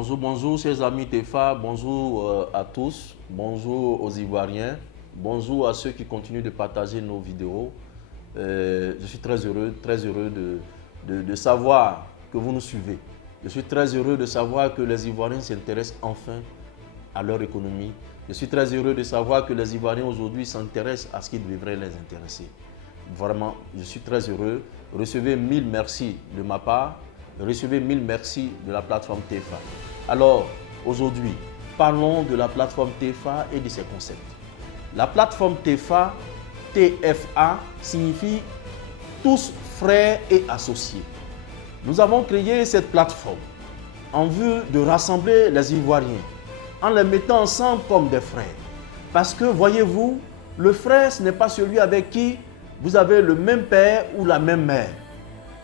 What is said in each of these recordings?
Bonjour, bonjour, chers amis TEFA, bonjour à tous, bonjour aux Ivoiriens, bonjour à ceux qui continuent de partager nos vidéos. Je suis très heureux de savoir que vous nous suivez. Je suis très heureux de savoir que les Ivoiriens s'intéressent enfin à leur économie. Je suis très heureux de savoir que les Ivoiriens aujourd'hui s'intéressent à ce qui devrait les intéresser. Vraiment, je suis très heureux. Recevez 1000 merci de ma part. Recevez 1000 merci de la plateforme TEFA. Alors, aujourd'hui, parlons de la plateforme TEFA et de ses concepts. La plateforme TEFA, TFA, signifie tous frères et associés. Nous avons créé cette plateforme en vue de rassembler les Ivoiriens en les mettant ensemble comme des frères. Parce que, voyez-vous, le frère, ce n'est pas celui avec qui vous avez le même père ou la même mère.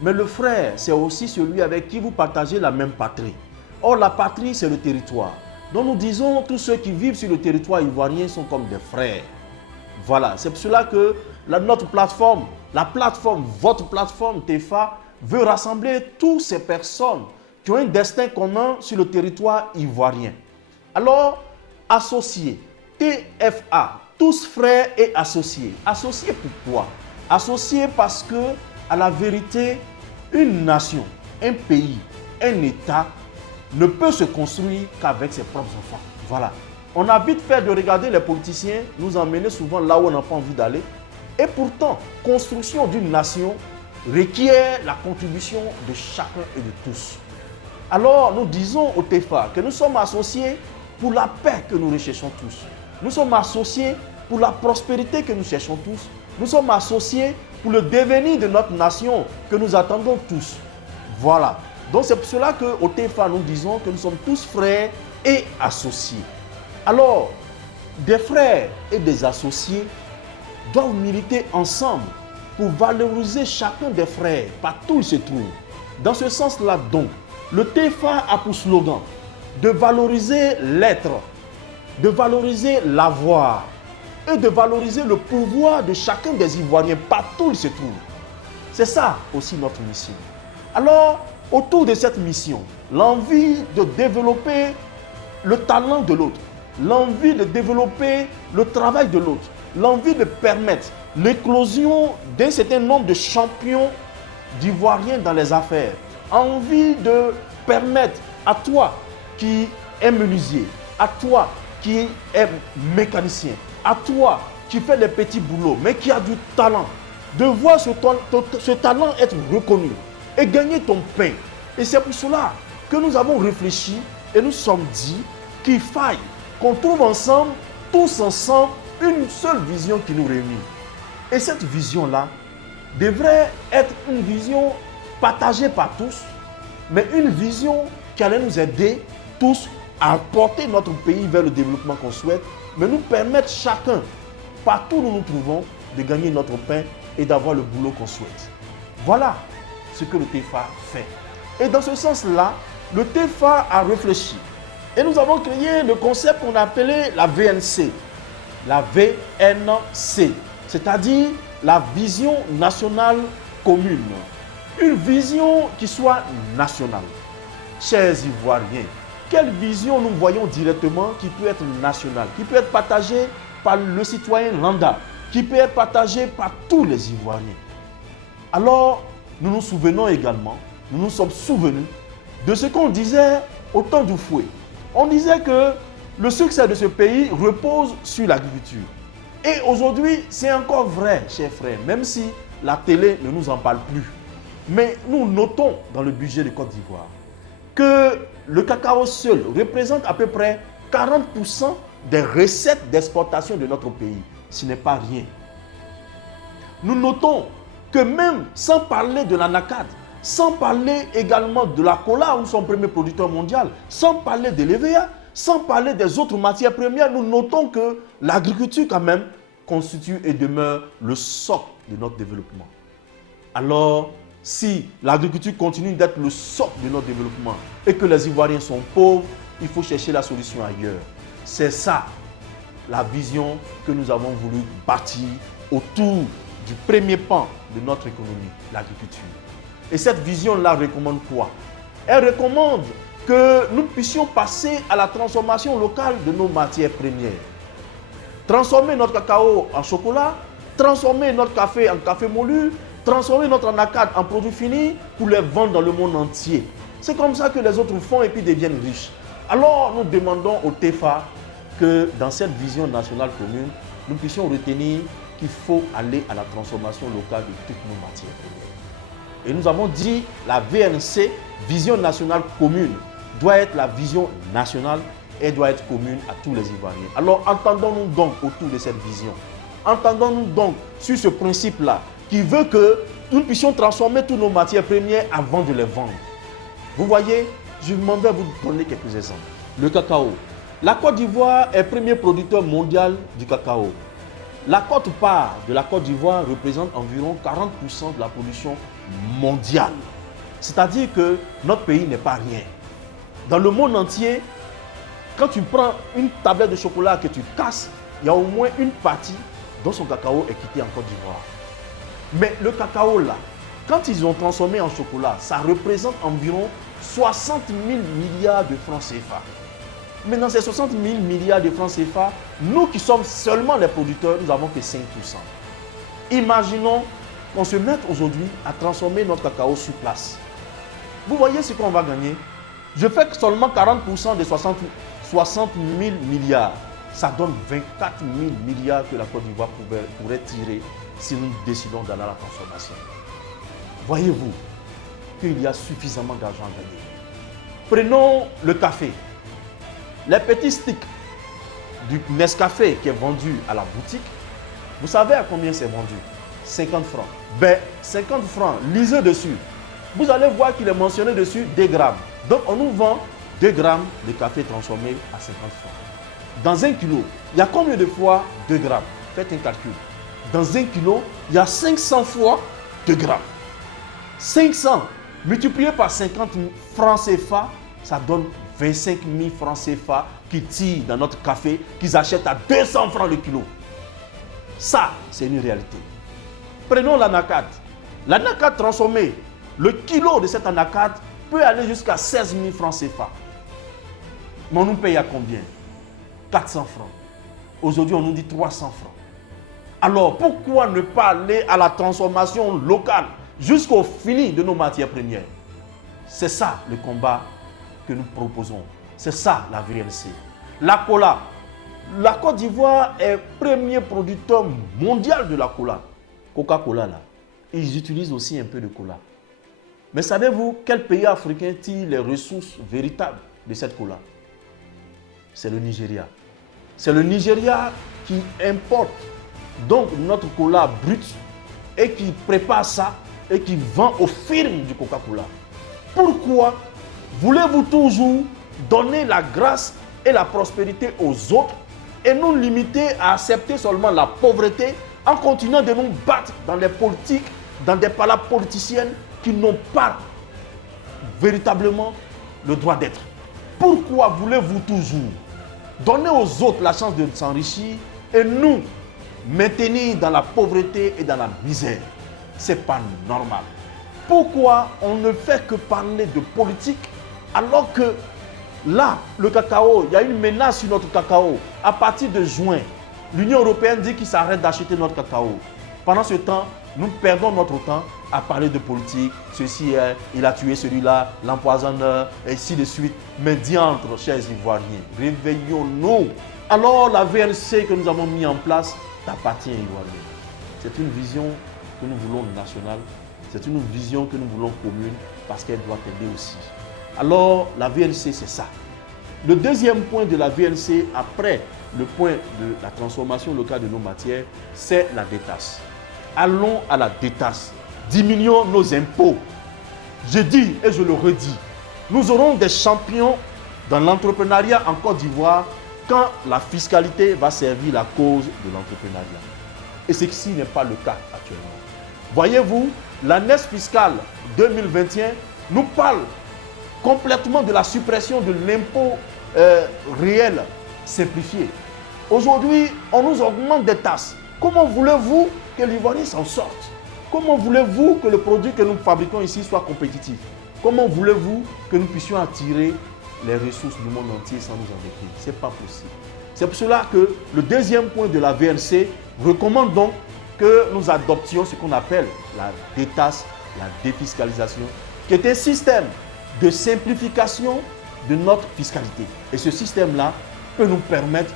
Mais le frère, c'est aussi celui avec qui vous partagez la même patrie. Or, la patrie, c'est le territoire. Donc, nous disons, tous ceux qui vivent sur le territoire ivoirien sont comme des frères. Voilà, c'est pour cela que notre plateforme, votre plateforme TEFA, veut rassembler toutes ces personnes qui ont un destin commun sur le territoire ivoirien. Alors, associés, TFA, tous frères et associés. Associés pourquoi? Associés parce que, à la vérité, une nation, un pays, un État ne peut se construire qu'avec ses propres enfants. Voilà. On a vite fait de regarder les politiciens nous emmener souvent là où on n'a pas envie d'aller. Et pourtant, construction d'une nation requiert la contribution de chacun et de tous. Alors, nous disons au TEFA que nous sommes associés pour la paix que nous recherchons tous. Nous sommes associés pour la prospérité que nous cherchons tous. Nous sommes associés pour le devenir de notre nation que nous attendons tous. Voilà. Donc c'est pour cela qu'au TEFA, nous disons que nous sommes tous frères et associés. Alors, des frères et des associés doivent militer ensemble pour valoriser chacun des frères, partout où ils se trouvent. Dans ce sens-là, donc, le TEFA a pour slogan de valoriser l'être, de valoriser l'avoir et de valoriser le pouvoir de chacun des Ivoiriens partout où ils se trouvent. C'est ça aussi notre mission. Alors, autour de cette mission, l'envie de développer le talent de l'autre, l'envie de développer le travail de l'autre, l'envie de permettre l'éclosion d'un certain nombre de champions d'Ivoiriens dans les affaires, envie de permettre à toi qui es menuisier, à toi qui es mécanicien, à toi qui fais les petits boulots, mais qui a du talent, de voir ce talent être reconnu et gagner ton pain. Et c'est pour cela que nous avons réfléchi et nous sommes dit qu'il faille qu'on trouve ensemble, tous ensemble, une seule vision qui nous réunit. Et cette vision-là devrait être une vision partagée par tous, mais une vision qui allait nous aider tous à porter notre pays vers le développement qu'on souhaite, mais nous permettre chacun, partout où nous nous trouvons, de gagner notre pain et d'avoir le boulot qu'on souhaite. Voilà ce que le TEFA fait. Et dans ce sens-là, le TEFA a réfléchi. Et nous avons créé le concept qu'on a appelé la VNC. La VNC, c'est-à-dire la vision nationale commune. Une vision qui soit nationale. Chers Ivoiriens, quelle vision nous voyons directement qui peut être nationale, qui peut être partagée par le citoyen lambda, qui peut être partagée par tous les Ivoiriens? Alors, nous nous souvenons également, nous nous sommes souvenus de ce qu'on disait au temps du fouet. On disait que le succès de ce pays repose sur l'agriculture. Et aujourd'hui, c'est encore vrai, chers frères, même si la télé ne nous en parle plus. Mais nous notons dans le budget de Côte d'Ivoire que le cacao seul représente à peu près 40% des recettes d'exportation de notre pays. Ce n'est pas rien. Nous notons que même sans parler de l'anacate, sans parler également de la cola, où son premier producteur mondial, sans parler de l'EVA, sans parler des autres matières premières, nous notons que l'agriculture quand même constitue et demeure le socle de notre développement. Alors, si l'agriculture continue d'être le socle de notre développement et que les Ivoiriens sont pauvres, il faut chercher la solution ailleurs. C'est ça la vision que nous avons voulu bâtir autour du premier pan de notre économie, l'agriculture. Et cette vision-là recommande quoi? Elle recommande que nous puissions passer à la transformation locale de nos matières premières. Transformer notre cacao en chocolat, transformer notre café en café moulu, transformer notre anacarde en produit fini pour les vendre dans le monde entier. C'est comme ça que les autres font et puis deviennent riches. Alors nous demandons au TEFA que dans cette vision nationale commune, nous puissions retenir qu'il faut aller à la transformation locale de toutes nos matières premières. Et nous avons dit la VNC, vision nationale commune, doit être la vision nationale et doit être commune à tous les Ivoiriens. Alors entendons-nous donc autour de cette vision. Entendons-nous donc sur ce principe-là qui veut que nous puissions transformer toutes nos matières premières avant de les vendre. Vous voyez, je m'en vais vous donner quelques exemples. Le cacao. La Côte d'Ivoire est premier producteur mondial du cacao. La quote-part de la Côte d'Ivoire représente environ 40% de la production mondiale. C'est-à-dire que notre pays n'est pas rien. Dans le monde entier, quand tu prends une tablette de chocolat que tu casses, il y a au moins une partie dont son cacao est quitté en Côte d'Ivoire. Mais le cacao là, quand ils ont transformé en chocolat, ça représente environ 60 000 milliards de francs CFA. Mais dans ces 60 000 milliards de francs CFA, nous qui sommes seulement les producteurs, nous n'avons que 5%. Imaginons qu'on se mette aujourd'hui à transformer notre cacao sur place. Vous voyez ce qu'on va gagner? Je fais que seulement 40% des 60 000 milliards. Ça donne 24 000 milliards que la Côte d'Ivoire pourrait tirer si nous décidons d'aller à la transformation. Voyez-vous qu'il y a suffisamment d'argent à gagner. Prenons le café. Les petits sticks du Nescafé qui est vendu à la boutique, vous savez à combien c'est vendu? 50 francs. Ben, 50 francs, lisez dessus. Vous allez voir qu'il est mentionné dessus 2 grammes. Donc, on nous vend 2 grammes de café transformé à 50 francs. Dans 1 kilo, il y a combien de fois 2 grammes? Faites un calcul. Dans 1 kilo, il y a 500 fois 2 grammes. 500 multiplié par 50 francs CFA, ça donne 25 000 francs CFA qui tirent dans notre café, qu'ils achètent à 200 francs le kilo. Ça, c'est une réalité. Prenons l'anacarde. L'anacarde transformée, le kilo de cette anacarde peut aller jusqu'à 16 000 francs CFA. Mais on nous paye à combien? 400 francs. Aujourd'hui, on nous dit 300 francs. Alors, pourquoi ne pas aller à la transformation locale jusqu'au fini de nos matières premières? C'est ça le combat que nous proposons. C'est ça la VNC. La cola. La Côte d'Ivoire est premier producteur mondial de la cola. Coca-Cola là. Ils utilisent aussi un peu de cola. Mais savez-vous quel pays africain tire les ressources véritables de cette cola? C'est le Nigeria. C'est le Nigeria qui importe donc notre cola brut et qui prépare ça et qui vend aux firmes du Coca-Cola. Pourquoi voulez-vous toujours donner la grâce et la prospérité aux autres et nous limiter à accepter seulement la pauvreté en continuant de nous battre dans les politiques, dans des palabres politiciennes qui n'ont pas véritablement le droit d'être? Pourquoi voulez-vous toujours donner aux autres la chance de s'enrichir et nous maintenir dans la pauvreté et dans la misère? Ce n'est pas normal. Pourquoi on ne fait que parler de politique alors que là, le cacao, il y a une menace sur notre cacao. À partir de juin, l'Union européenne dit qu'il s'arrête d'acheter notre cacao. Pendant ce temps, nous perdons notre temps à parler de politique. Ceci, il a tué celui-là, l'empoisonneur, et ainsi de suite. Mais diantre, chers Ivoiriens, réveillons-nous. Alors, la VNC que nous avons mis en place appartient aux Ivoiriens. C'est une vision que nous voulons nationale. C'est une vision que nous voulons commune parce qu'elle doit aider aussi. Alors, la VNC, c'est ça. Le deuxième point de la VNC, après le point de la transformation locale de nos matières, c'est la détaxe. Allons à la détaxe. Diminuons nos impôts. Je dis et je le redis, nous aurons des champions dans l'entrepreneuriat en Côte d'Ivoire quand la fiscalité va servir la cause de l'entrepreneuriat. Et ceci n'est pas le cas actuellement. Voyez-vous, l'année fiscale 2021 nous parle complètement de la suppression de l'impôt réel simplifié. Aujourd'hui, on nous augmente des taxes. Comment voulez-vous que l'Ivoirien s'en sorte? Comment voulez-vous que le produit que nous fabriquons ici soit compétitif? Comment voulez-vous que nous puissions attirer les ressources du monde entier sans nous endetter? Ce n'est pas possible. C'est pour cela que le deuxième point de la VNC recommande donc que nous adoptions ce qu'on appelle la détaxe, la défiscalisation, qui est un système de simplification de notre fiscalité. Et ce système-là peut nous permettre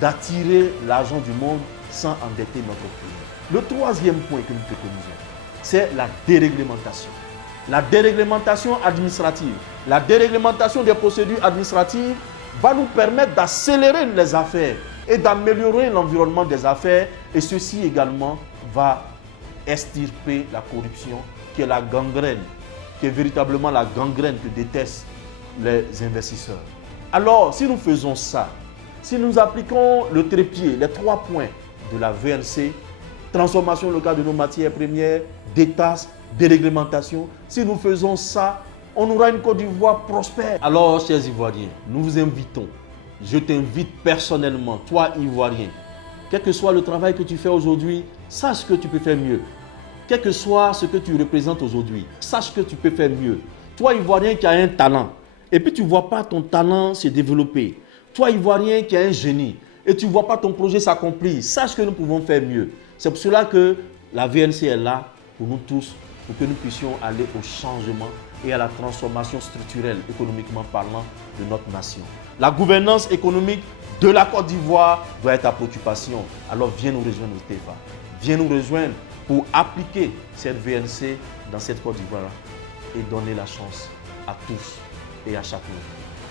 d'attirer l'argent du monde sans endetter notre pays. Le troisième point que nous préconisons, c'est la déréglementation. La déréglementation administrative, la déréglementation des procédures administratives va nous permettre d'accélérer les affaires et d'améliorer l'environnement des affaires. Et ceci également va extirper la corruption qui est la gangrène, qui est véritablement la gangrène que détestent les investisseurs. Alors, si nous faisons ça, si nous appliquons le trépied, les 3 points de la VNC, transformation locale de nos matières premières, détaxe, déréglementation, si nous faisons ça, on aura une Côte d'Ivoire prospère. Alors, chers Ivoiriens, nous vous invitons, je t'invite personnellement, toi Ivoirien, quel que soit le travail que tu fais aujourd'hui, sache que tu peux faire mieux. Quel que soit ce que tu représentes aujourd'hui, sache que tu peux faire mieux. Toi Ivoirien qui as un talent, et puis tu ne vois pas ton talent se développer. Toi Ivoirien qui as un génie, et tu ne vois pas ton projet s'accomplir, sache que nous pouvons faire mieux. C'est pour cela que la VNC est là pour nous tous, pour que nous puissions aller au changement et à la transformation structurelle, économiquement parlant, de notre nation. La gouvernance économique de la Côte d'Ivoire doit être ta préoccupation. Alors viens nous rejoindre au TEFA. Viens nous rejoindre pour appliquer cette VNC dans cette Côte d'Ivoire et donner la chance à tous et à chacun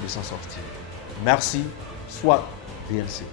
de s'en sortir. Merci, soit VNC.